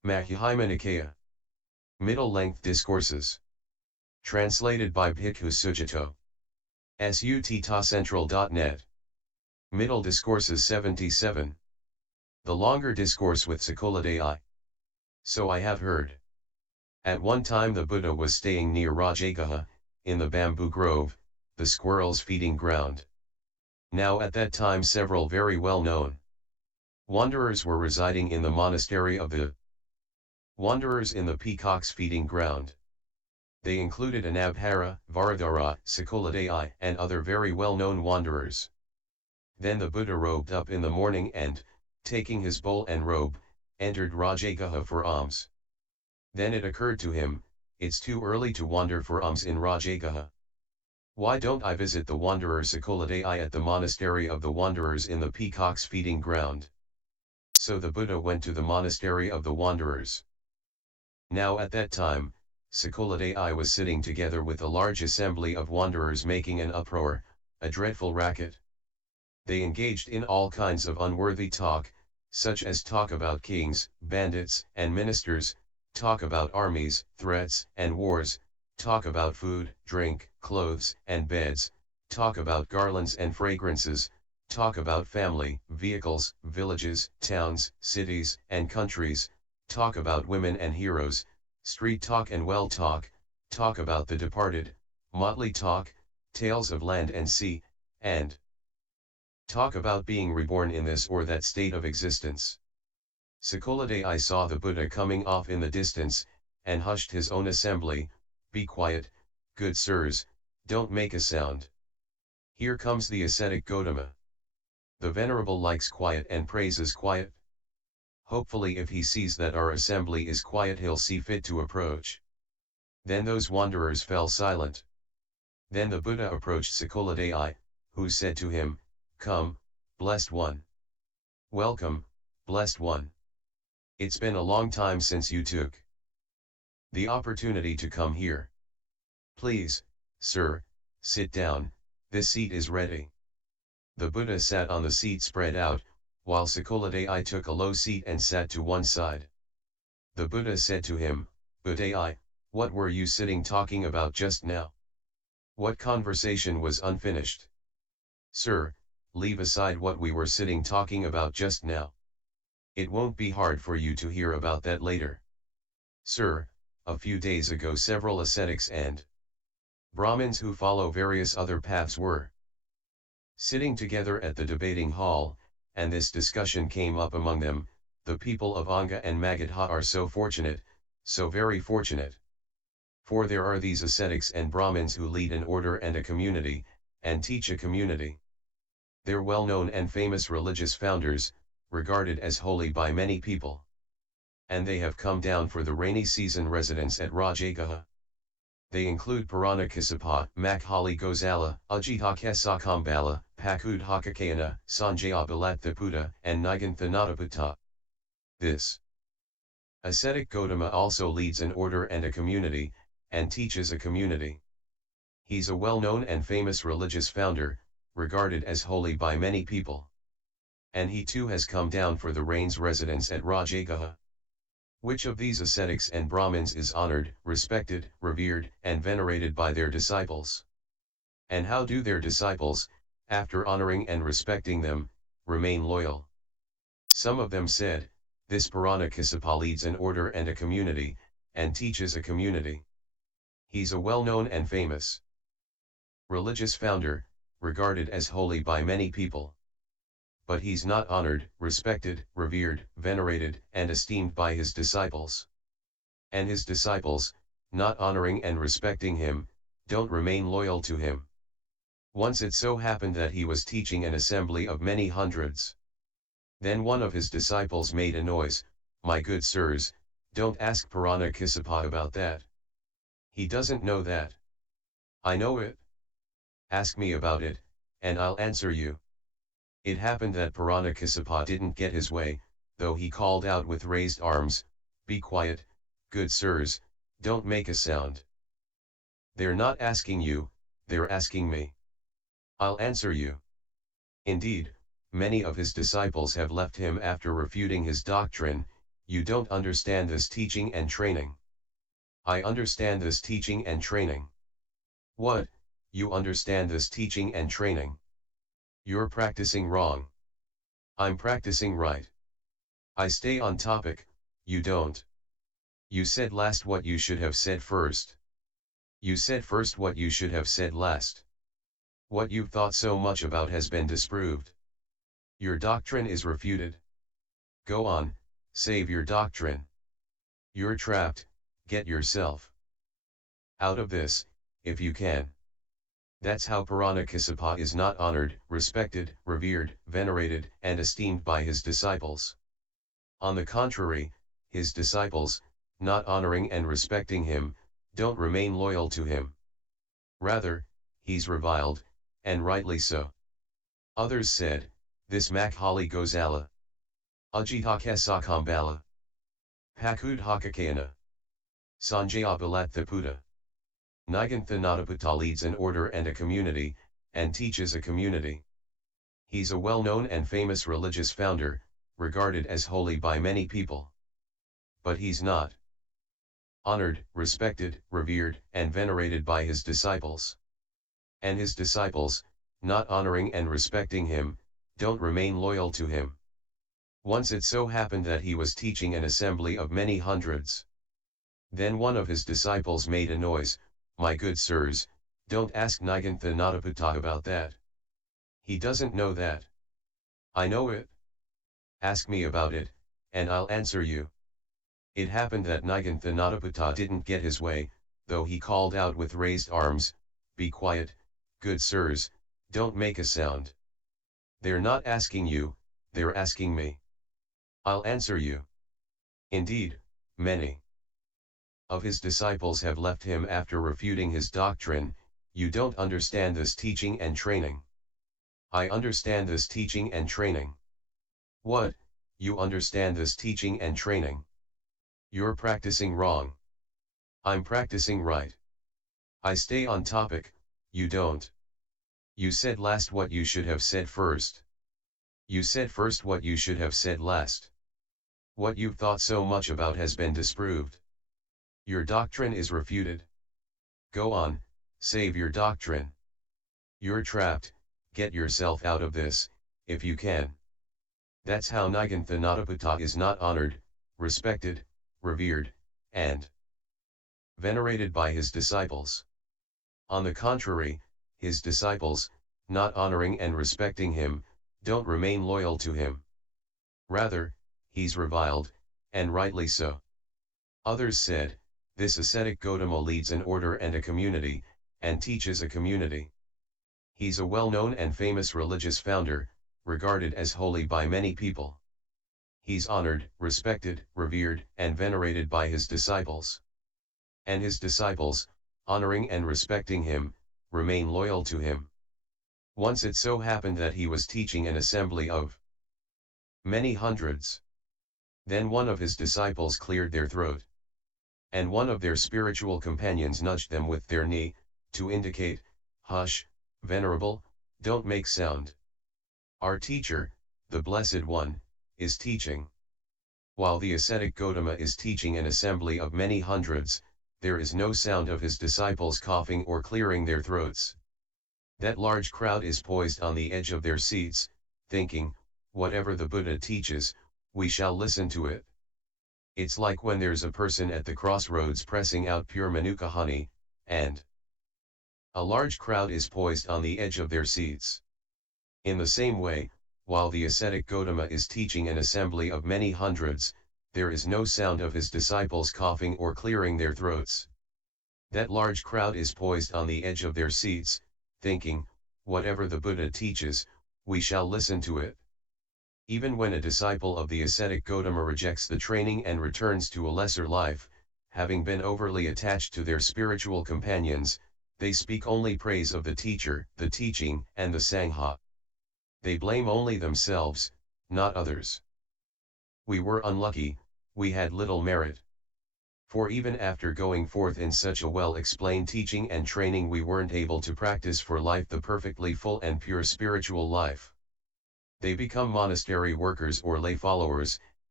Majjhima Nikaya. Middle-length discourses. Translated by Bhikkhu Sujato. sutta.central.net. Middle Discourses 77. The longer discourse with Sakuludayi. So I have heard. At one time the Buddha was staying near Rajagaha, in the bamboo grove, the squirrels' feeding ground. Now at that time several very well-known wanderers were residing in the monastery of the wanderers in the peacock's feeding ground. They included Anabhara, Varadhara, Sakuludayi, and other very well-known wanderers. Then the Buddha robed up in the morning and, taking his bowl and robe, entered Rajagaha for alms. Then it occurred to him, it's too early to wander for alms in Rajagaha. Why don't I visit the wanderer Sakuludayi at the monastery of the wanderers in the peacock's feeding ground? So the Buddha went to the monastery of the wanderers. Now at that time, Sakuludayi was sitting together with a large assembly of wanderers making an uproar, a dreadful racket. They engaged in all kinds of unworthy talk, such as talk about kings, bandits, and ministers, talk about armies, threats, and wars, talk about food, drink, clothes, and beds, talk about garlands and fragrances, talk about family, vehicles, villages, towns, cities, and countries, talk about women and heroes, street talk and well talk, talk about the departed, motley talk, tales of land and sea, and talk about being reborn in this or that state of existence. Sakuludayi saw the Buddha coming off in the distance, and hushed his own assembly. Be quiet, good sirs, don't make a sound. Here comes the ascetic Gotama. The venerable likes quiet and praises quiet. Hopefully if he sees that our assembly is quiet he'll see fit to approach. Then those wanderers fell silent. Then the Buddha approached Sakuludayi, who said to him, Come, blessed one. Welcome, blessed one. It's been a long time since you took the opportunity to come here. Please, sir, sit down, this seat is ready. The Buddha sat on the seat spread out, while Sakuludayi took a low seat and sat to one side. The Buddha said to him, Udayi, what were you sitting talking about just now? What conversation was unfinished? Sir, leave aside what we were sitting talking about just now. It won't be hard for you to hear about that later. Sir, a few days ago several ascetics and Brahmins who follow various other paths were sitting together at the debating hall, and this discussion came up among them. The people of Anga and Magadha are so fortunate, so very fortunate. For there are these ascetics and Brahmins who lead an order and a community, and teach a community. They're well-known and famous religious founders, regarded as holy by many people. And they have come down for the rainy season residence at Rajagaha. They include Purana Kassapa, Makhali Gozala, Ajita Kesakambala, Pakudhakakayana, Sanjaya Balathaputa, and Niganthanataputta. This ascetic Gotama also leads an order and a community, and teaches a community. He's a well-known and famous religious founder, regarded as holy by many people. And he too has come down for the rain's residence at Rajagaha. Which of these ascetics and Brahmins is honored, respected, revered, and venerated by their disciples? And how do their disciples, after honoring and respecting them, remain loyal? Some of them said, this Purana Kassapa leads an order and a community, and teaches a community. He's a well-known and famous religious founder, regarded as holy by many people. But he's not honored, respected, revered, venerated, and esteemed by his disciples. And his disciples, not honoring and respecting him, don't remain loyal to him. Once it so happened that he was teaching an assembly of many hundreds. Then one of his disciples made a noise, My good sirs, don't ask Purana Kassapa about that. He doesn't know that. I know it. Ask me about it, and I'll answer you. It happened that Purana Kassapa didn't get his way, though he called out with raised arms, Be quiet, good sirs, don't make a sound. They're not asking you, they're asking me. I'll answer you. Indeed, many of his disciples have left him after refuting his doctrine. You don't understand this teaching and training. I understand this teaching and training. What? You understand this teaching and training? You're practicing wrong. I'm practicing right. I stay on topic, you don't. You said last what you should have said first. You said first what you should have said last. What you've thought so much about has been disproved. Your doctrine is refuted. Go on, save your doctrine. You're trapped, get yourself out of this, if you can. That's how Puranikasapa is not honored, respected, revered, venerated, and esteemed by his disciples. On the contrary, his disciples, not honoring and respecting him, don't remain loyal to him. Rather, he's reviled, and rightly so. Others said, this Makhali Gozala. Ajitaka Sakambala. Pakud Hakakayana. Sanjaya Balathaputa. Nigantha Nataputta leads an order and a community, and teaches a community. He's a well-known and famous religious founder, regarded as holy by many people. But he's not honored, respected, revered, and venerated by his disciples. And his disciples, not honoring and respecting him, don't remain loyal to him. Once it so happened that he was teaching an assembly of many hundreds. Then one of his disciples made a noise, "My good sirs, don't ask Nigantha Nataputta about that. He doesn't know that. I know it. Ask me about it, and I'll answer you." It happened that Nigantha Nataputta didn't get his way, though he called out with raised arms, "Be quiet, good sirs, don't make a sound. They're not asking you, they're asking me. I'll answer you." Indeed, many of his disciples have left him after refuting his doctrine. You don't understand this teaching and training. I understand this teaching and training. What? You understand this teaching and training? You're practicing wrong. I'm practicing right. I stay on topic, you don't. You said last what you should have said first. You said first what you should have said last. What you've thought so much about has been disproved. Your doctrine is refuted. Go on, save your doctrine. You're trapped, get yourself out of this, if you can. That's how Nigantha Nataputta is not honored, respected, revered, and venerated by his disciples. On the contrary, his disciples, not honoring and respecting him, don't remain loyal to him. Rather, he's reviled, and rightly so. Others said, this ascetic Gotama leads an order and a community, and teaches a community. He's a well-known and famous religious founder, regarded as holy by many people. He's honored, respected, revered, and venerated by his disciples. And his disciples, honoring and respecting him, remain loyal to him. Once it so happened that he was teaching an assembly of many hundreds. Then one of his disciples cleared their throat. And one of their spiritual companions nudged them with their knee, to indicate, "Hush, venerable, don't make sound. Our teacher, the Blessed One, is teaching." While the ascetic Gotama is teaching an assembly of many hundreds, there is no sound of his disciples coughing or clearing their throats. That large crowd is poised on the edge of their seats, thinking, whatever the Buddha teaches, we shall listen to it. It's like when there's a person at the crossroads pressing out pure manuka honey, and a large crowd is poised on the edge of their seats. In the same way, while the ascetic Gotama is teaching an assembly of many hundreds, there is no sound of his disciples coughing or clearing their throats. That large crowd is poised on the edge of their seats, thinking, whatever the Buddha teaches, we shall listen to it. Even when a disciple of the ascetic Gotama rejects the training and returns to a lesser life, having been overly attached to their spiritual companions, they speak only praise of the teacher, the teaching, and the Sangha. They blame only themselves, not others. We were unlucky, we had little merit. For even after going forth in such a well-explained teaching and training, we weren't able to practice for life the perfectly full and pure spiritual life. They become monastery workers or lay followers,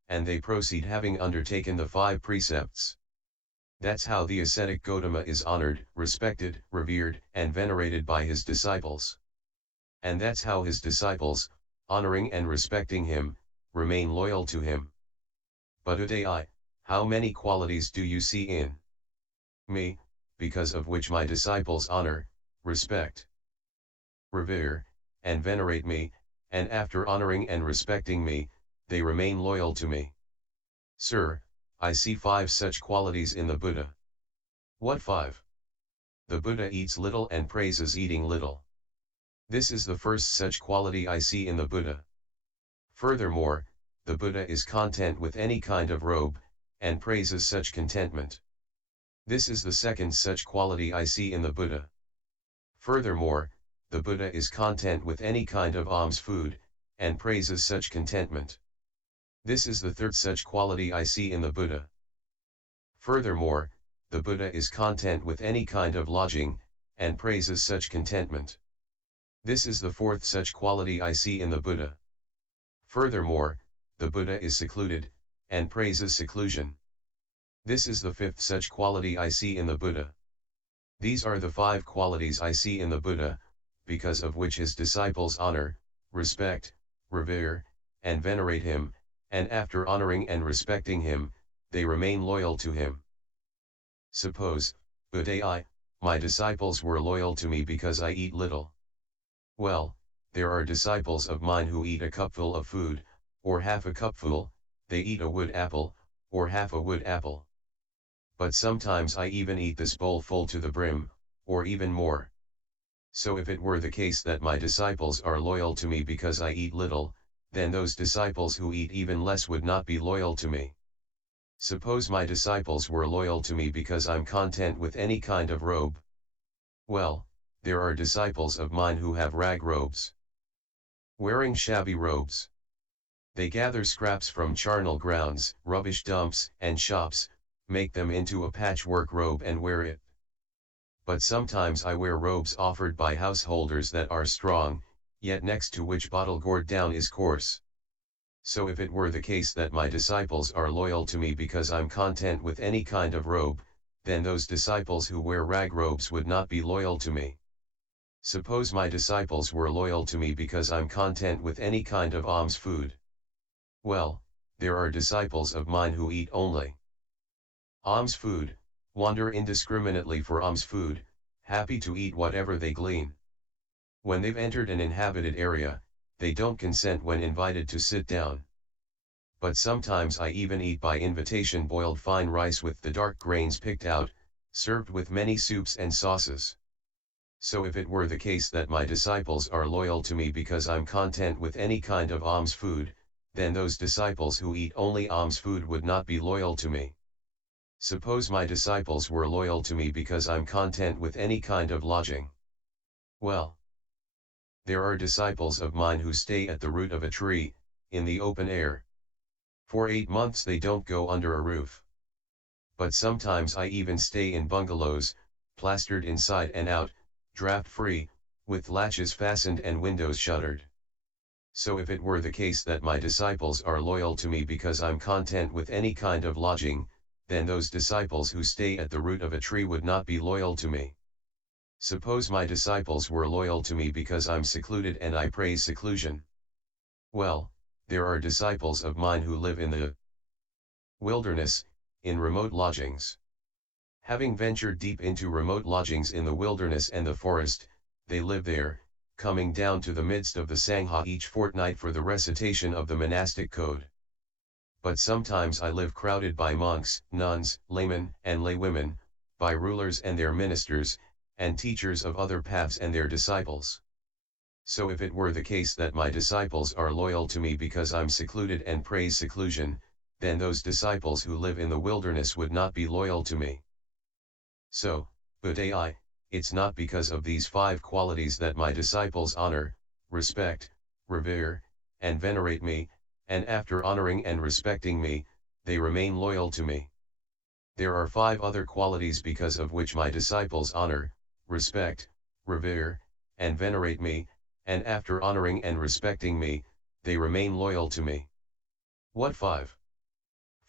and they proceed having undertaken the 5 precepts. That's how the ascetic Gotama is honored, respected, revered, and venerated by his disciples. And that's how his disciples, honoring and respecting him, remain loyal to him. But Udayi, how many qualities do you see in me, because of which my disciples honor, respect, revere, and venerate me, and after honoring and respecting me, they remain loyal to me? Sir, I see 5 such qualities in the Buddha. What 5? The Buddha eats little and praises eating little. This is the first such quality I see in the Buddha. Furthermore, the Buddha is content with any kind of robe, and praises such contentment. This is the second such quality I see in the Buddha. Furthermore, the Buddha is content with any kind of alms food, and praises such contentment. This is the third such quality I see in the Buddha. Furthermore, the Buddha is content with any kind of lodging, and praises such contentment. This is the fourth such quality I see in the Buddha. Furthermore, the Buddha is secluded, and praises seclusion. This is the fifth such quality I see in the Buddha. These are the 5 qualities I see in the Buddha, because of which his disciples honor, respect, revere, and venerate him, and after honoring and respecting him, they remain loyal to him. Suppose, Udayi, my disciples were loyal to me because I eat little. Well, there are disciples of mine who eat a cupful of food, or half a cupful, they eat a wood apple, or half a wood apple. But sometimes I even eat this bowl full to the brim, or even more. So if it were the case that my disciples are loyal to me because I eat little, then those disciples who eat even less would not be loyal to me. Suppose my disciples were loyal to me because I'm content with any kind of robe. Well, there are disciples of mine who have rag robes. Wearing shabby robes. They gather scraps from charnel grounds, rubbish dumps, and shops, make them into a patchwork robe and wear it. But sometimes I wear robes offered by householders that are strong, yet next to which bottle gored down is coarse. So if it were the case that my disciples are loyal to me because I'm content with any kind of robe, then those disciples who wear rag robes would not be loyal to me. Suppose my disciples were loyal to me because I'm content with any kind of alms food. Well, there are disciples of mine who eat only alms food, wander indiscriminately for alms food, happy to eat whatever they glean. When they've entered an inhabited area, they don't consent when invited to sit down. But sometimes I even eat by invitation boiled fine rice with the dark grains picked out, served with many soups and sauces. So if it were the case that my disciples are loyal to me because I'm content with any kind of alms food, then those disciples who eat only alms food would not be loyal to me. Suppose my disciples were loyal to me because I'm content with any kind of lodging. Well, there are disciples of mine who stay at the root of a tree, in the open air. For 8 months they don't go under a roof. But sometimes I even stay in bungalows, plastered inside and out, draft-free, with latches fastened and windows shuttered. So if it were the case that my disciples are loyal to me because I'm content with any kind of lodging, then those disciples who stay at the root of a tree would not be loyal to me. Suppose my disciples were loyal to me because I'm secluded and I praise seclusion. Well, there are disciples of mine who live in the wilderness, in remote lodgings. Having ventured deep into remote lodgings in the wilderness and the forest, they live there, coming down to the midst of the Sangha each fortnight for the recitation of the monastic code. But sometimes I live crowded by monks, nuns, laymen, and laywomen, by rulers and their ministers, and teachers of other paths and their disciples. So if it were the case that my disciples are loyal to me because I'm secluded and praise seclusion, then those disciples who live in the wilderness would not be loyal to me. So, Udayi, it's not because of these 5 qualities that my disciples honor, respect, revere, and venerate me, and after honoring and respecting me, they remain loyal to me. There are 5 other qualities because of which my disciples honor, respect, revere, and venerate me, and after honoring and respecting me, they remain loyal to me. What 5?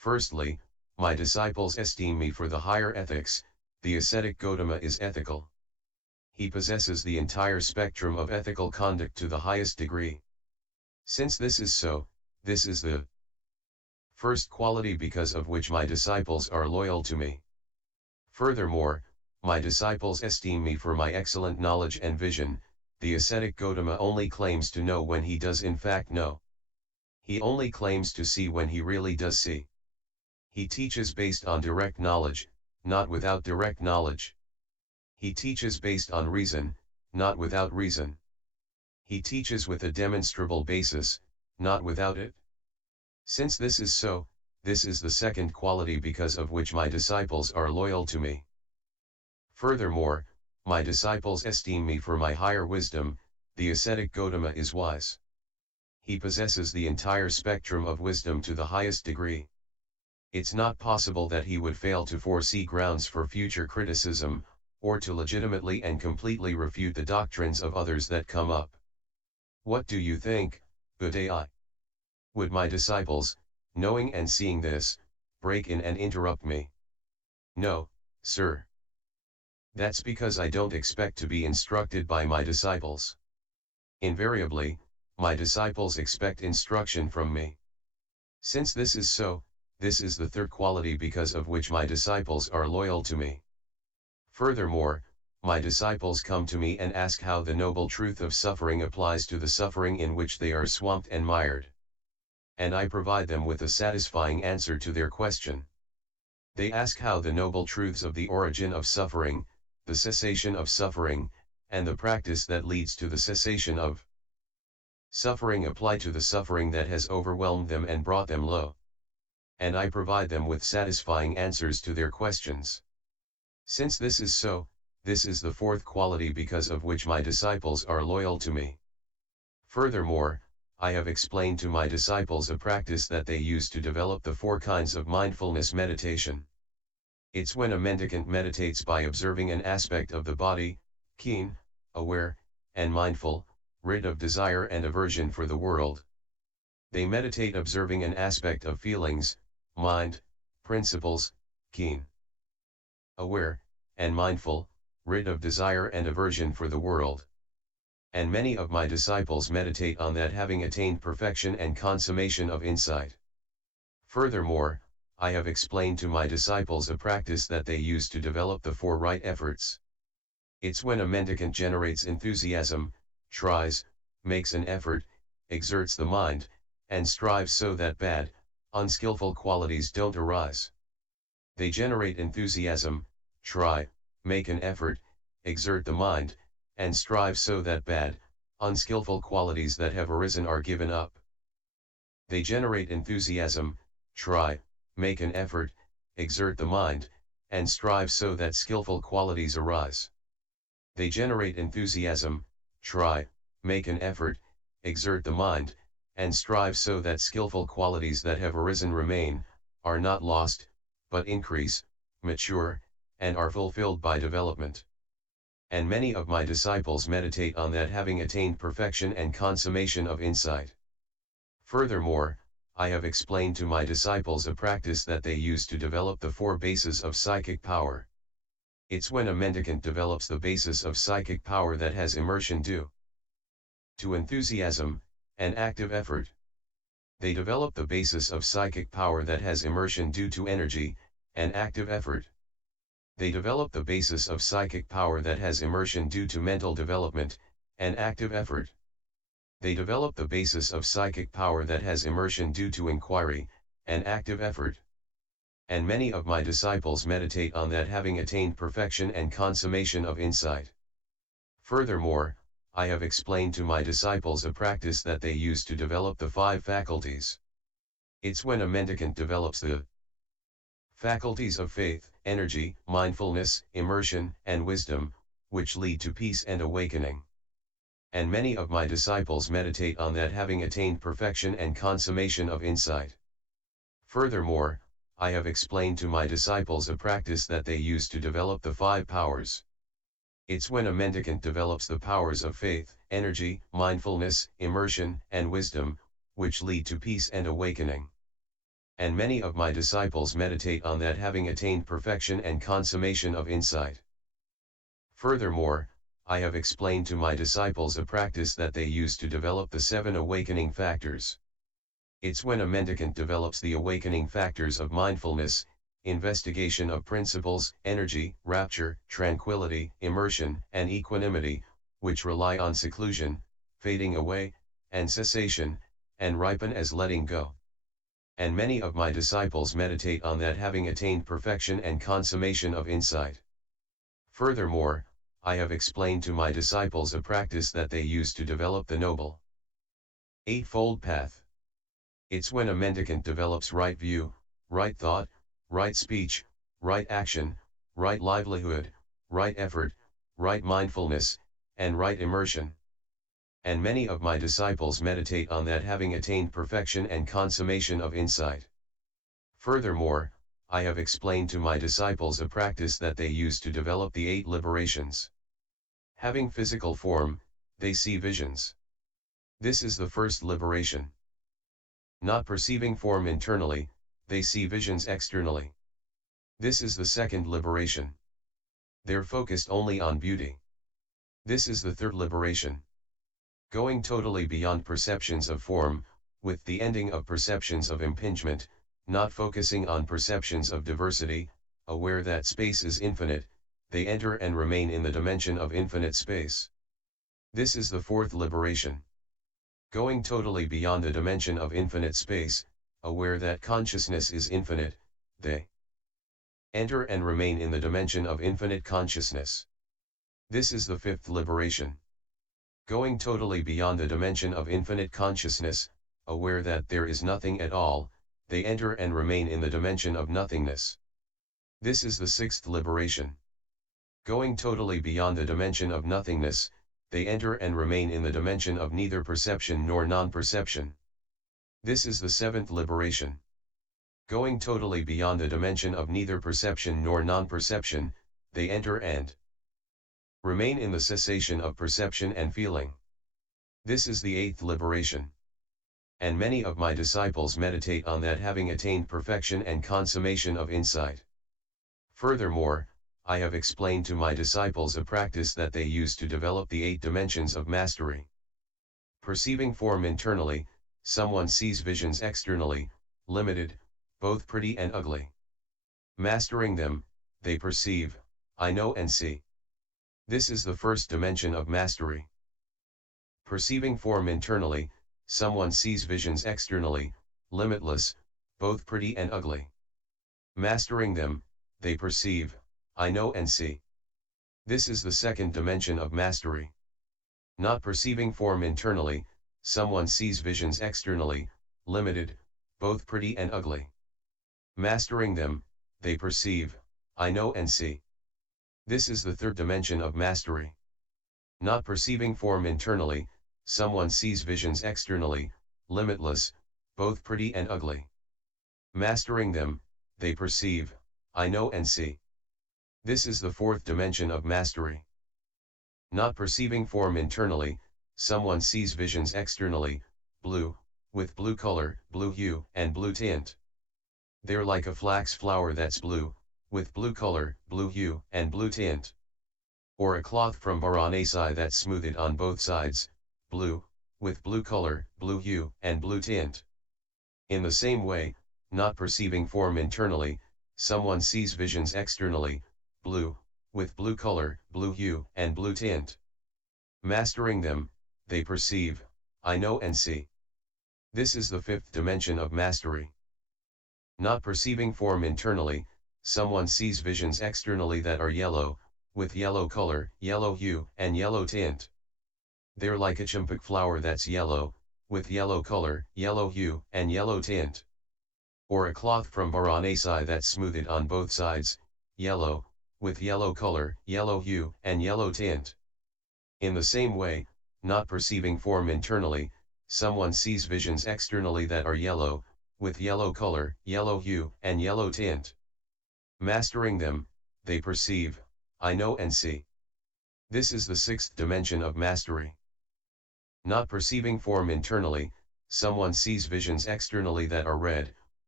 Firstly, my disciples esteem me for the higher ethics. The ascetic Gotama is ethical. He possesses the entire spectrum of ethical conduct to the highest degree. Since this is so, this is the first quality because of which my disciples are loyal to me. Furthermore, my disciples esteem me for my excellent knowledge and vision. The ascetic Gotama only claims to know when he does in fact know. He only claims to see when he really does see. He teaches based on direct knowledge, not without direct knowledge. He teaches based on reason, not without reason. He teaches with a demonstrable basis, not without it. Since this is so, this is the second quality because of which my disciples are loyal to me. Furthermore, my disciples esteem me for my higher wisdom. The ascetic Gotama is wise. He possesses the entire spectrum of wisdom to the highest degree. It's not possible that he would fail to foresee grounds for future criticism, or to legitimately and completely refute the doctrines of others that come up. What do you think, Udayi? Would my disciples, knowing and seeing this, break in and interrupt me? No, sir. That's because I don't expect to be instructed by my disciples. Invariably, my disciples expect instruction from me. Since this is so, this is the third quality because of which my disciples are loyal to me. Furthermore, my disciples come to me and ask how the noble truth of suffering applies to the suffering in which they are swamped and mired. And I provide them with a satisfying answer to their question. They ask how the noble truths of the origin of suffering, the cessation of suffering, and the practice that leads to the cessation of suffering apply to the suffering that has overwhelmed them and brought them low. And I provide them with satisfying answers to their questions. Since this is so, this is the fourth quality because of which my disciples are loyal to me. Furthermore, I have explained to my disciples a practice that they use to develop the four kinds of mindfulness meditation. It's when a mendicant meditates by observing an aspect of the body, keen, aware, and mindful, rid of desire and aversion for the world. They meditate observing an aspect of feelings, mind, principles, keen, aware, and mindful, rid of desire and aversion for the world. And many of my disciples meditate on that having attained perfection and consummation of insight. Furthermore, I have explained to my disciples a practice that they use to develop the four right efforts. It's when a mendicant generates enthusiasm, tries, makes an effort, exerts the mind, and strives so that bad, unskillful qualities don't arise. They generate enthusiasm, try, make an effort, exert the mind, and strive so that bad, unskillful qualities that have arisen are given up. They generate enthusiasm, try, make an effort, exert the mind, and strive so that skillful qualities arise. They generate enthusiasm, try, make an effort, exert the mind, and strive so that skillful qualities that have arisen remain, are not lost, but increase, mature, and are fulfilled by development. And many of my disciples meditate on that having attained perfection and consummation of insight. Furthermore, I have explained to my disciples a practice that they use to develop the four bases of psychic power. It's when a mendicant develops the basis of psychic power that has immersion due to enthusiasm, and active effort. They develop the basis of psychic power that has immersion due to energy, and active effort. They develop the basis of psychic power that has immersion due to mental development, and active effort. They develop the basis of psychic power that has immersion due to inquiry, and active effort. And many of my disciples meditate on that having attained perfection and consummation of insight. Furthermore, I have explained to my disciples a practice that they use to develop the five faculties. It's when a mendicant develops the faculties of faith, energy, mindfulness, immersion, and wisdom, which lead to peace and awakening. And many of my disciples meditate on that having attained perfection and consummation of insight. Furthermore, I have explained to my disciples a practice that they use to develop the five powers. It's when a mendicant develops the powers of faith, energy, mindfulness, immersion, and wisdom, which lead to peace and awakening. and many of my disciples meditate on that, having attained perfection and consummation of insight. Furthermore, I have explained to my disciples a practice that they use to develop the 7 awakening factors. It's when a mendicant develops the awakening factors of mindfulness, investigation of principles, energy, rapture, tranquility, immersion, and equanimity, which rely on seclusion, fading away, and cessation, and ripen as letting go. And many of my disciples meditate on that, having attained perfection and consummation of insight. Furthermore, I have explained to my disciples a practice that they use to develop the noble eightfold path. It's when a mendicant develops right view, right thought, right speech, right action, right livelihood, right effort, right mindfulness, and right immersion. And many of my disciples meditate on that, having attained perfection and consummation of insight. Furthermore, I have explained to my disciples a practice that they use to develop the 8 liberations. Having physical form, they see visions. This is the first liberation. Not perceiving form internally, they see visions externally. This is the second liberation. They're focused only on beauty. This is the third liberation. Going totally beyond perceptions of form, with the ending of perceptions of impingement, not focusing on perceptions of diversity, aware that space is infinite, they enter and remain in the dimension of infinite space. This is the fourth liberation. Going totally beyond the dimension of infinite space, aware that consciousness is infinite, they enter and remain in the dimension of infinite consciousness. This is the fifth liberation. Going totally beyond the dimension of infinite consciousness, aware that there is nothing at all, they enter and remain in the dimension of nothingness. This is the sixth liberation. Going totally beyond the dimension of nothingness, they enter and remain in the dimension of neither perception nor non-perception. This is the seventh liberation. Going totally beyond the dimension of neither perception nor non-perception, they enter and remain in the cessation of perception and feeling. This is the eighth liberation. And many of my disciples meditate on that, having attained perfection and consummation of insight. Furthermore, I have explained to my disciples a practice that they use to develop the 8 dimensions of mastery. Perceiving form internally, someone sees visions externally, limited, both pretty and ugly. Mastering them, they perceive, I know and see. This is the first dimension of mastery. Perceiving form internally, someone sees visions externally, limitless, both pretty and ugly. Mastering them, they perceive, I know and see. This is the second dimension of mastery. Not perceiving form internally, someone sees visions externally, limited, both pretty and ugly. Mastering them, they perceive, I know and see. This is the third dimension of mastery. Not perceiving form internally, someone sees visions externally, limitless, both pretty and ugly. Mastering them, they perceive, I know and see. This is the fourth dimension of mastery. Not perceiving form internally, someone sees visions externally, blue, with blue color, blue hue, and blue tint. They're like a flax flower that's blue, with blue color, blue hue, and blue tint. Or a cloth from Varanasi that's smoothed on both sides, blue, with blue color, blue hue, and blue tint. In the same way, not perceiving form internally, someone sees visions externally, blue, with blue color, blue hue, and blue tint. Mastering them, they perceive, I know and see. This is the fifth dimension of mastery. Not perceiving form internally, someone sees visions externally that are yellow, with yellow color, yellow hue, and yellow tint. They're like a champak flower that's yellow, with yellow color, yellow hue, and yellow tint. Or a cloth from Varanasi that's smoothed on both sides, yellow, with yellow color, yellow hue, and yellow tint. In the same way, not perceiving form internally, someone sees visions externally that are yellow, with yellow color, yellow hue, and yellow tint. Mastering them, they perceive, I know and see. This is the sixth dimension of mastery. Not perceiving form internally, someone sees visions externally that are red,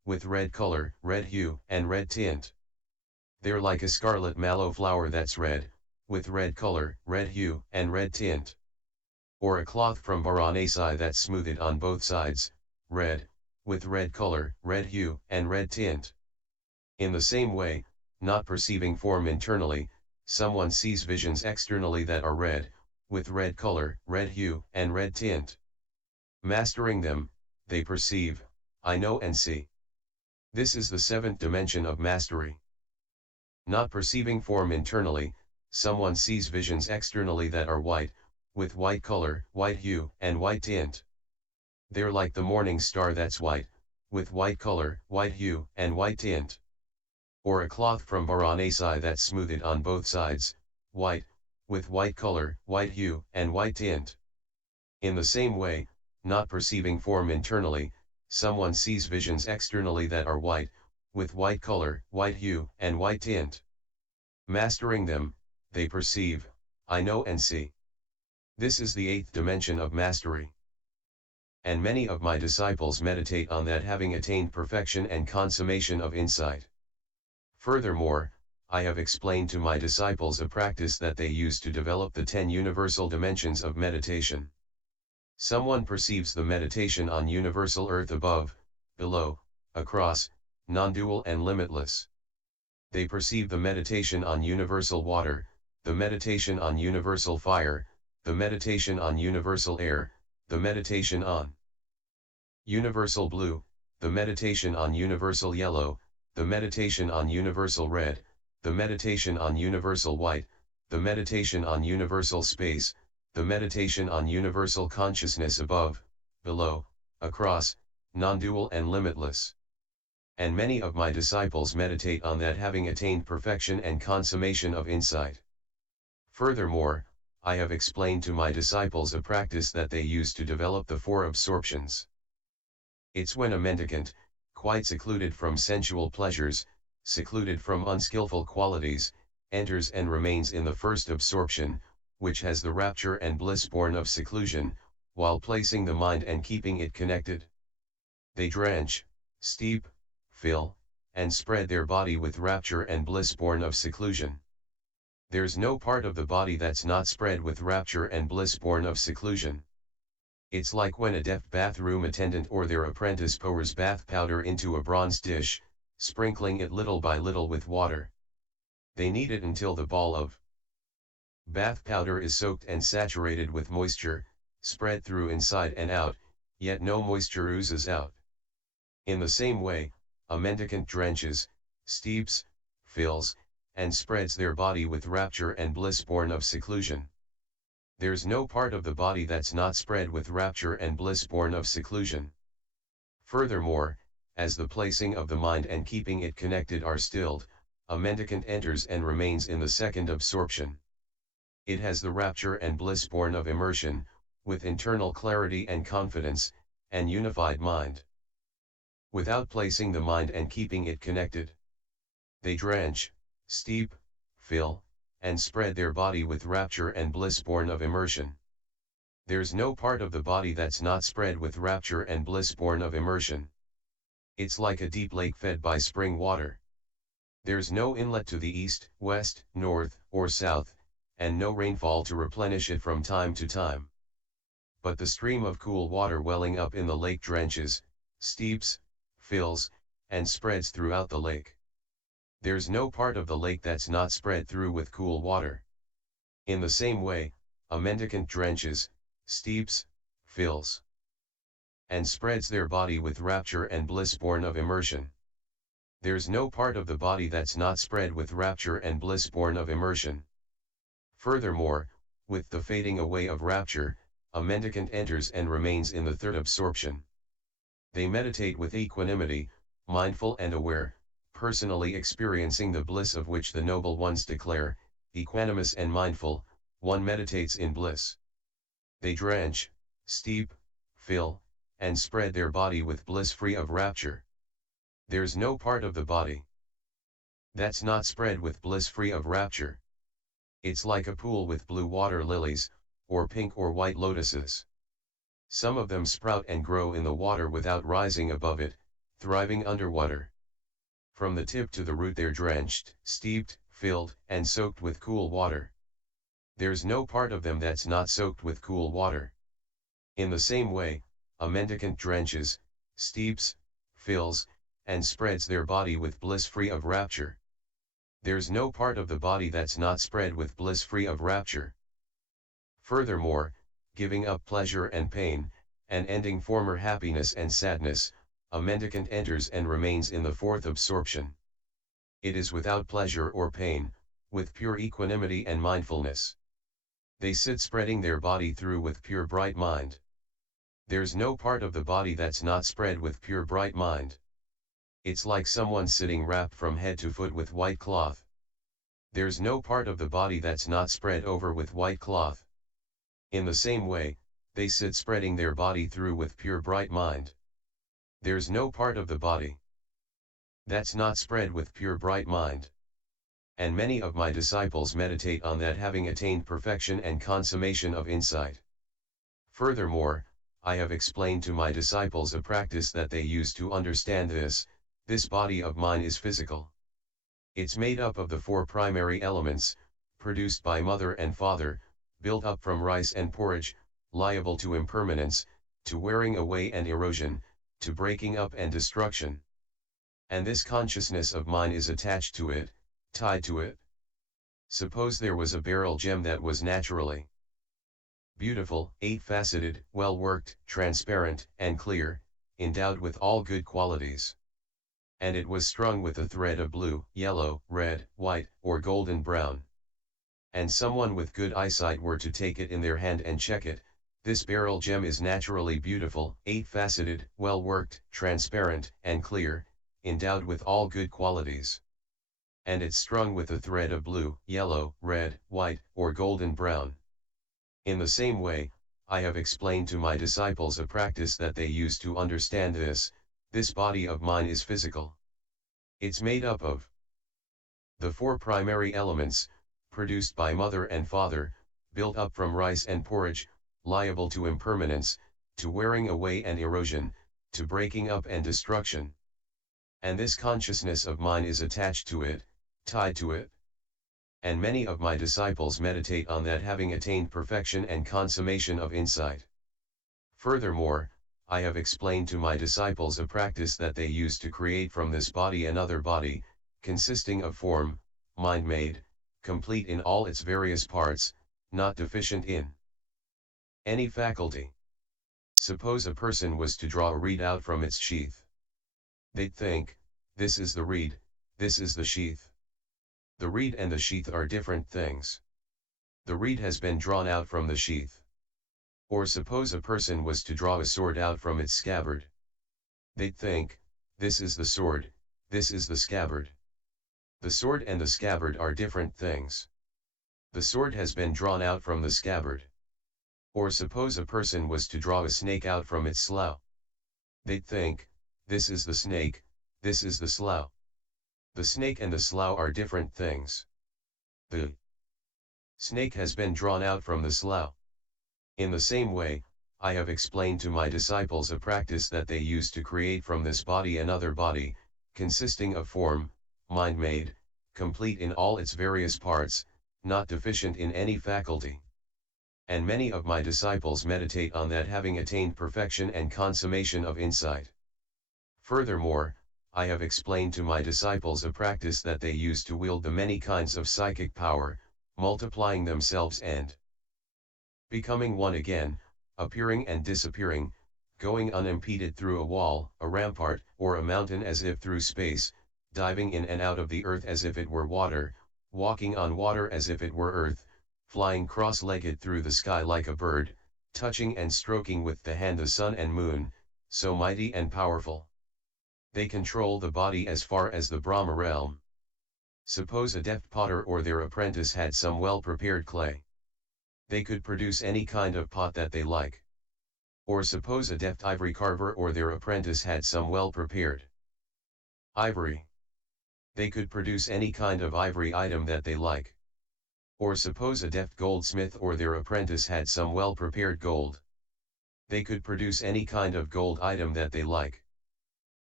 with red color, red hue, and red tint. They're like a scarlet mallow flower that's red, with red color, red hue, and red tint. Or a cloth from Varanasi that's smoothed on both sides, red, with red color, red hue, and red tint. In the same way, not perceiving form internally, someone sees visions externally that are red, with red color, red hue, and red tint. Mastering them, they perceive, I know and see. This is the seventh dimension of mastery. Not perceiving form internally, someone sees visions externally that are white, with white color, white hue, and white tint. They're like the morning star that's white, with white color, white hue, and white tint. Or a cloth from Varanasi that's smoothed on both sides, white, with white color, white hue, and white tint. In the same way, not perceiving form internally, someone sees visions externally that are white, with white color, white hue, and white tint. Mastering them, they perceive, I know and see. This is the eighth dimension of mastery. And many of my disciples meditate on that, having attained perfection and consummation of insight. Furthermore, I have explained to my disciples a practice that they use to develop the 10 universal dimensions of meditation. Someone perceives the meditation on universal earth above, below, across, non-dual and limitless. They perceive the meditation on universal water, the meditation on universal fire, the meditation on universal air, the meditation on universal blue, the meditation on universal yellow, the meditation on universal red, the meditation on universal white, the meditation on universal space, the meditation on universal consciousness above, below, across, non-dual and limitless. And many of my disciples meditate on that, having attained perfection and consummation of insight. Furthermore, I have explained to my disciples a practice that they use to develop the 4 absorptions. It's when a mendicant, quite secluded from sensual pleasures, secluded from unskillful qualities, enters and remains in the first absorption, which has the rapture and bliss born of seclusion, while placing the mind and keeping it connected. They drench, steep, fill, and spread their body with rapture and bliss born of seclusion. There's no part of the body that's not spread with rapture and bliss born of seclusion. It's like when a deft bathroom attendant or their apprentice pours bath powder into a bronze dish, sprinkling it little by little with water. They knead it until the ball of bath powder is soaked and saturated with moisture, spread through inside and out, yet no moisture oozes out. In the same way, a mendicant drenches, steeps, fills, and spreads their body with rapture and bliss born of seclusion. There's no part of the body that's not spread with rapture and bliss born of seclusion. Furthermore, as the placing of the mind and keeping it connected are stilled, a mendicant enters and remains in the second absorption. It has the rapture and bliss born of immersion, with internal clarity and confidence, and unified mind. Without placing the mind and keeping it connected, they drench, steep, fill, and spread their body with rapture and bliss born of immersion. There's no part of the body that's not spread with rapture and bliss born of immersion. It's like a deep lake fed by spring water. There's no inlet to the east, west, north, or south, and no rainfall to replenish it from time to time. But the stream of cool water welling up in the lake drenches, steeps, fills, and spreads throughout the lake. There's no part of the lake that's not spread through with cool water. In the same way, a mendicant drenches, steeps, fills, and spreads their body with rapture and bliss born of immersion. There's no part of the body that's not spread with rapture and bliss born of immersion. Furthermore, with the fading away of rapture, a mendicant enters and remains in the third absorption. They meditate with equanimity, mindful and aware, personally experiencing the bliss of which the noble ones declare, equanimous and mindful, one meditates in bliss. They drench, steep, fill, and spread their body with bliss free of rapture. There's no part of the body that's not spread with bliss free of rapture. It's like a pool with blue water lilies, or pink or white lotuses. Some of them sprout and grow in the water without rising above it, thriving underwater. From the tip to the root they're drenched, steeped, filled, and soaked with cool water. There's no part of them that's not soaked with cool water. In the same way, a mendicant drenches, steeps, fills, and spreads their body with bliss free of rapture. There's no part of the body that's not spread with bliss free of rapture. Furthermore, giving up pleasure and pain, and ending former happiness and sadness, a mendicant enters and remains in the fourth absorption. It is without pleasure or pain, with pure equanimity and mindfulness. They sit spreading their body through with pure bright mind. There's no part of the body that's not spread with pure bright mind. It's like someone sitting wrapped from head to foot with white cloth. There's no part of the body that's not spread over with white cloth. In the same way, they sit spreading their body through with pure bright mind. There's no part of the body that's not spread with pure bright mind. And many of my disciples meditate on that, having attained perfection and consummation of insight. Furthermore, I have explained to my disciples a practice that they use to understand this body of mine is physical. It's made up of the four primary elements, produced by mother and father, built up from rice and porridge, liable to impermanence, to wearing away and erosion, to breaking up and destruction. And this consciousness of mine is attached to it, tied to it. Suppose there was a beryl gem that was naturally beautiful, eight-faceted, well-worked, transparent, and clear, endowed with all good qualities. And it was strung with a thread of blue, yellow, red, white, or golden brown. And someone with good eyesight were to take it in their hand and check it. This beryl gem is naturally beautiful, eight-faceted, well-worked, transparent, and clear, endowed with all good qualities. And it's strung with a thread of blue, yellow, red, white, or golden brown. In the same way, I have explained to my disciples a practice that they use to understand this body of mine is physical. It's made up of the four primary elements, produced by mother and father, built up from rice and porridge, liable to impermanence, to wearing away and erosion, to breaking up and destruction. And this consciousness of mine is attached to it, tied to it. And many of my disciples meditate on that, having attained perfection and consummation of insight. Furthermore, I have explained to my disciples a practice that they use to create from this body another body, consisting of form, mind made, complete in all its various parts, not deficient in any faculty. Suppose a person was to draw a reed out from its sheath. They'd think, this is the reed, this is the sheath. The reed and the sheath are different things. The reed has been drawn out from the sheath. Or suppose a person was to draw a sword out from its scabbard. They'd think, this is the sword, this is the scabbard. The sword and the scabbard are different things. The sword has been drawn out from the scabbard. Or suppose a person was to draw a snake out from its slough. They'd think, this is the snake, this is the slough. The snake and the slough are different things. The snake has been drawn out from the slough. In the same way, I have explained to my disciples a practice that they use to create from this body another body, consisting of form, mind made, complete in all its various parts, not deficient in any faculty. And many of my disciples meditate on that, having attained perfection and consummation of insight. Furthermore, I have explained to my disciples a practice that they use to wield the many kinds of psychic power, multiplying themselves and becoming one again, appearing and disappearing, going unimpeded through a wall, a rampart, or a mountain as if through space, diving in and out of the earth as if it were water, walking on water as if it were earth, flying cross-legged through the sky like a bird, touching and stroking with the hand the sun and moon, so mighty and powerful. They control the body as far as the Brahma realm. Suppose a deft potter or their apprentice had some well-prepared clay. They could produce any kind of pot that they like. Or suppose a deft ivory carver or their apprentice had some well-prepared ivory. They could produce any kind of ivory item that they like. Or suppose a deft goldsmith or their apprentice had some well-prepared gold. They could produce any kind of gold item that they like.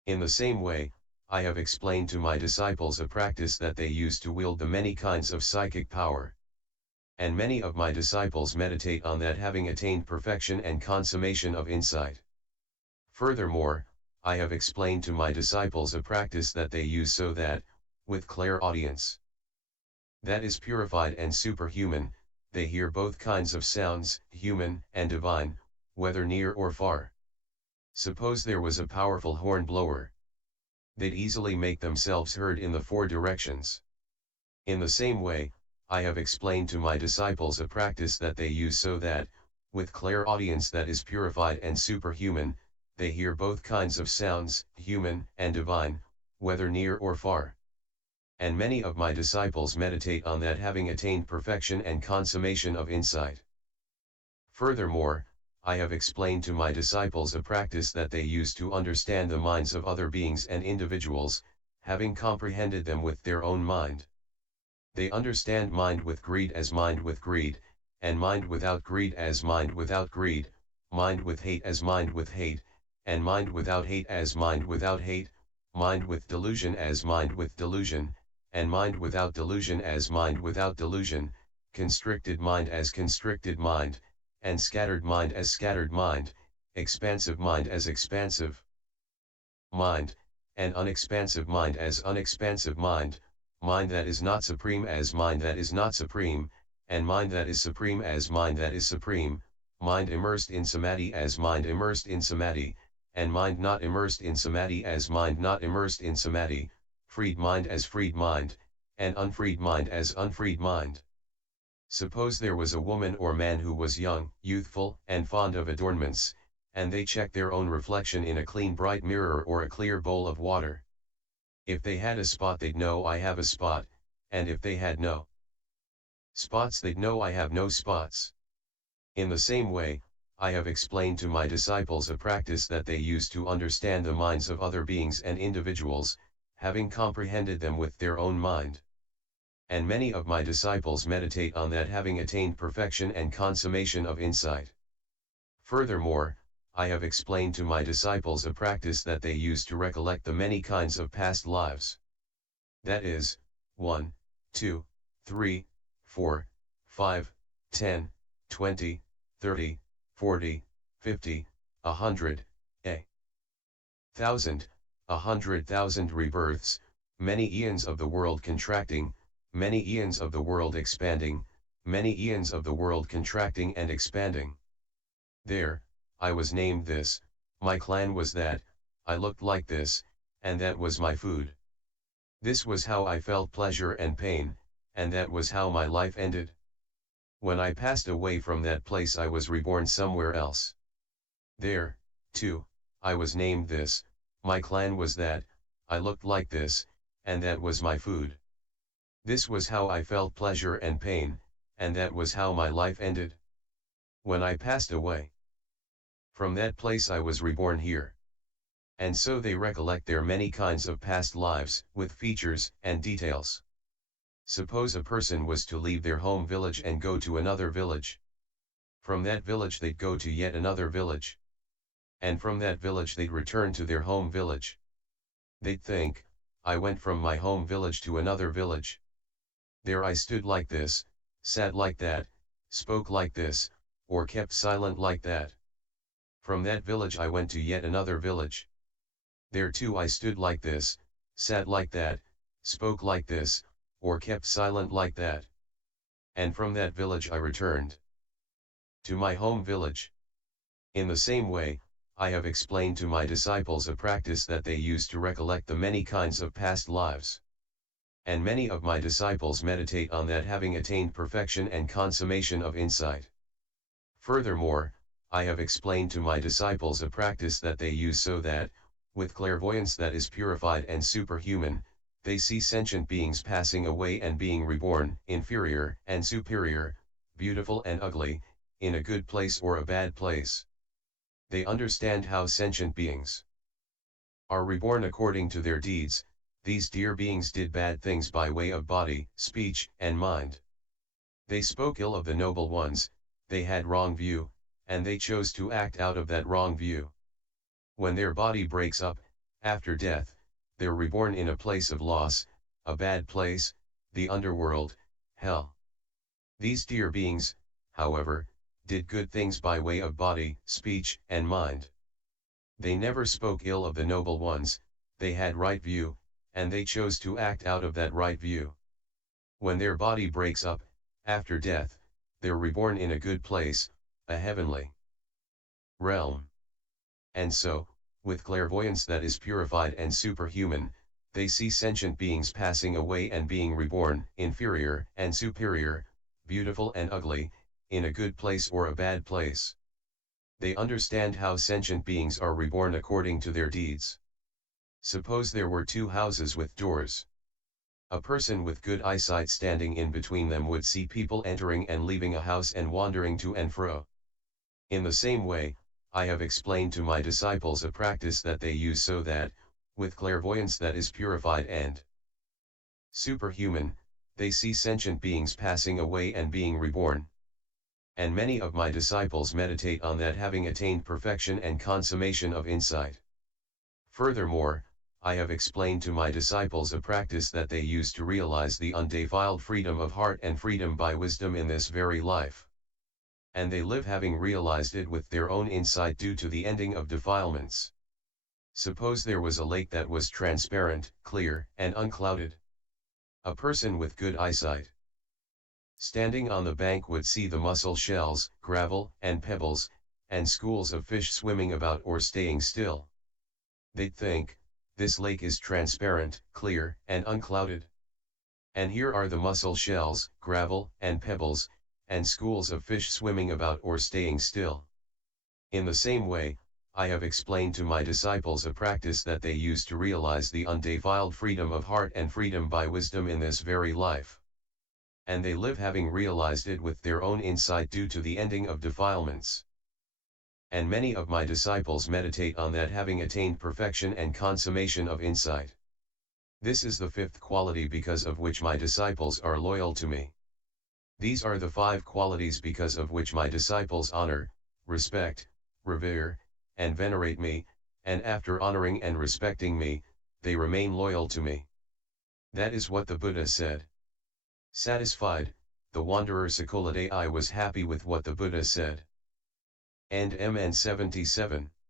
In the same way, I have explained to my disciples a practice that they use to wield the many kinds of psychic power. And many of my disciples meditate on that, having attained perfection and consummation of insight. Furthermore, I have explained to my disciples a practice that they use so that, with clairaudience, that is purified and superhuman, they hear both kinds of sounds, human and divine, whether near or far. Suppose there was a powerful horn blower. They'd easily make themselves heard in the four directions. In the same way, I have explained to my disciples a practice that they use so that, with clairaudience that is purified and superhuman, they hear both kinds of sounds, human and divine, whether near or far. And many of my disciples meditate on that, having attained perfection and consummation of insight. Furthermore, I have explained to my disciples a practice that they use to understand the minds of other beings and individuals, having comprehended them with their own mind. They understand mind with greed as mind with greed, and mind without greed as mind without greed, mind with hate as mind with hate, and mind without hate as mind without hate, mind with delusion as mind with delusion, and mind without delusion as mind without delusion, constricted mind as constricted mind, and scattered mind as scattered mind, expansive mind as expansive mind, and unexpansive mind as unexpansive mind, mind that is not supreme as mind that is not supreme, and mind that is supreme as mind that is supreme, mind immersed in samadhi as mind immersed in samadhi, and mind not immersed in samadhi as mind not immersed in samadhi, freed mind as freed mind, and unfreed mind as unfreed mind. Suppose there was a woman or man who was young, youthful, and fond of adornments, and they checked their own reflection in a clean bright mirror or a clear bowl of water. If they had a spot, they'd know I have a spot, and if they had no spots, they'd know I have no spots. In the same way, I have explained to my disciples a practice that they use to understand the minds of other beings and individuals, having comprehended them with their own mind. And many of my disciples meditate on that, having attained perfection and consummation of insight. Furthermore, I have explained to my disciples a practice that they use to recollect the many kinds of past lives. That is, 1, 2, 3, 4, 5, 10, 20, 30, 40, 50, 100, 1,000, 100,000 rebirths, many eons of the world contracting, many eons of the world expanding, many eons of the world contracting and expanding. There, I was named this, my clan was that, I looked like this, and that was my food. This was how I felt pleasure and pain, and that was how my life ended. When I passed away from that place, I was reborn somewhere else. There, too, I was named this, my clan was that, I looked like this, and that was my food. This was how I felt pleasure and pain, and that was how my life ended. When I passed away from that place, I was reborn here. And so they recollect their many kinds of past lives, with features and details. Suppose a person was to leave their home village and go to another village. From that village they'd go to yet another village. And from that village they'd return to their home village. They'd think, I went from my home village to another village. There I stood like this, sat like that, spoke like this, or kept silent like that. From that village I went to yet another village. There too I stood like this, sat like that, spoke like this, or kept silent like that. And from that village I returned to my home village. In the same way, I have explained to my disciples a practice that they use to recollect the many kinds of past lives. And many of my disciples meditate on that, having attained perfection and consummation of insight. Furthermore, I have explained to my disciples a practice that they use so that, with clairvoyance that is purified and superhuman, they see sentient beings passing away and being reborn, inferior and superior, beautiful and ugly, in a good place or a bad place. They understand how sentient beings are reborn according to their deeds. These dear beings did bad things by way of body, speech, and mind. They spoke ill of the noble ones, they had wrong view, and they chose to act out of that wrong view. When their body breaks up, After death, they're reborn in a place of loss, a bad place, the underworld, hell. These dear beings, however, did good things by way of body, speech, and mind. They never spoke ill of the noble ones, they had right view, and they chose to act out of that right view. When their body breaks up, after death, they're reborn in a good place, a heavenly realm. And so, with clairvoyance that is purified and superhuman, they see sentient beings passing away and being reborn, inferior and superior, beautiful and ugly, in a good place or a bad place. They understand how sentient beings are reborn according to their deeds. Suppose there were two houses with doors. A person with good eyesight standing in between them would see people entering and leaving a house and wandering to and fro. In the same way, I have explained to my disciples a practice that they use so that, with clairvoyance that is purified and superhuman, they see sentient beings passing away and being reborn. And many of my disciples meditate on that, having attained perfection and consummation of insight. Furthermore, I have explained to my disciples a practice that they use to realize the undefiled freedom of heart and freedom by wisdom in this very life. And they live having realized it with their own insight due to the ending of defilements. Suppose there was a lake that was transparent, clear, and unclouded. A person with good eyesight, standing on the bank, would see the mussel shells, gravel, and pebbles, and schools of fish swimming about or staying still. They'd think, this lake is transparent, clear, and unclouded. And here are the mussel shells, gravel, and pebbles, and schools of fish swimming about or staying still. In the same way, I have explained to my disciples a practice that they use to realize the undefiled freedom of heart and freedom by wisdom in this very life. And they live having realized it with their own insight due to the ending of defilements. And many of my disciples meditate on that, having attained perfection and consummation of insight. This is the fifth quality because of which my disciples are loyal to me. These are the 5 qualities because of which my disciples honor, respect, revere, and venerate me, and after honoring and respecting me, they remain loyal to me. That is what the Buddha said. Satisfied, the wanderer Sakuludayi was happy with what the Buddha said. And MN 77.